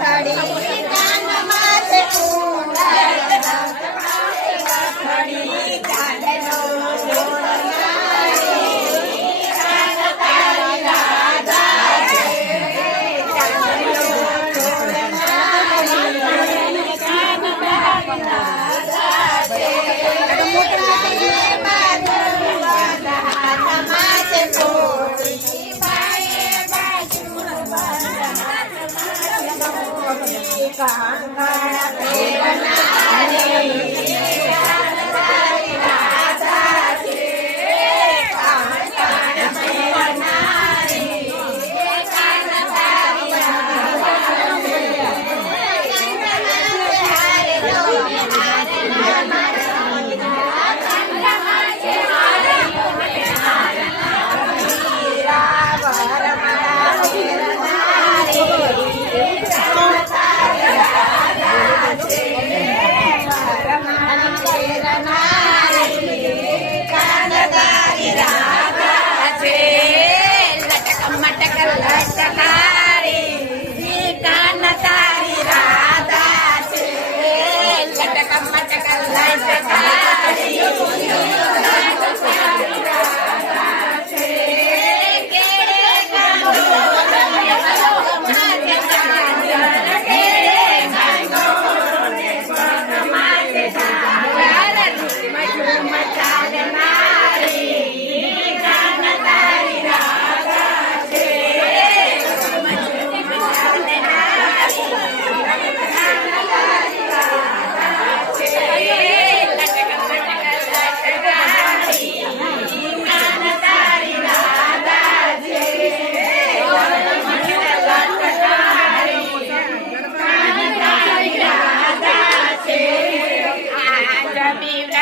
താടി కంగణ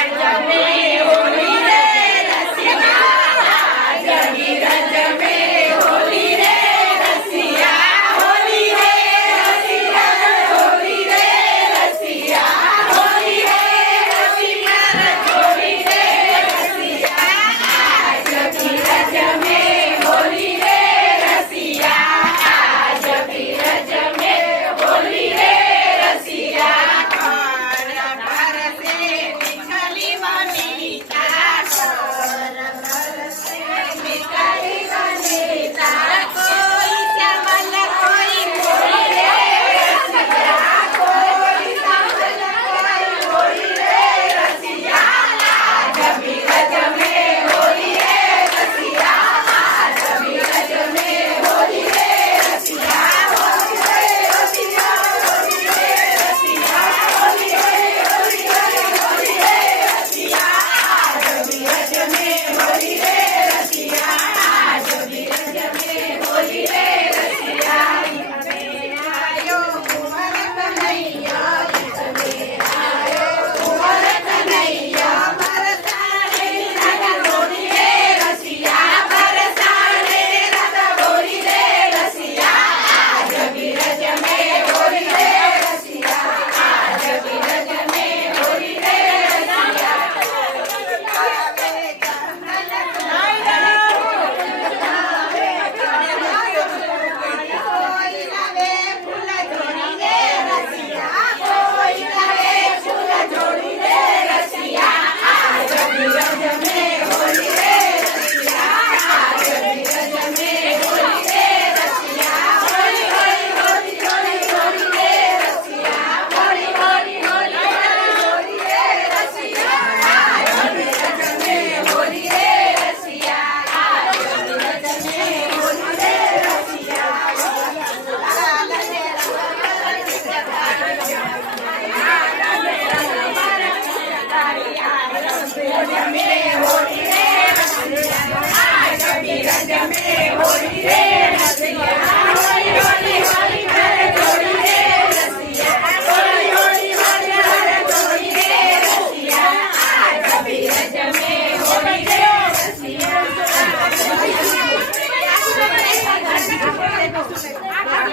Santa Maria.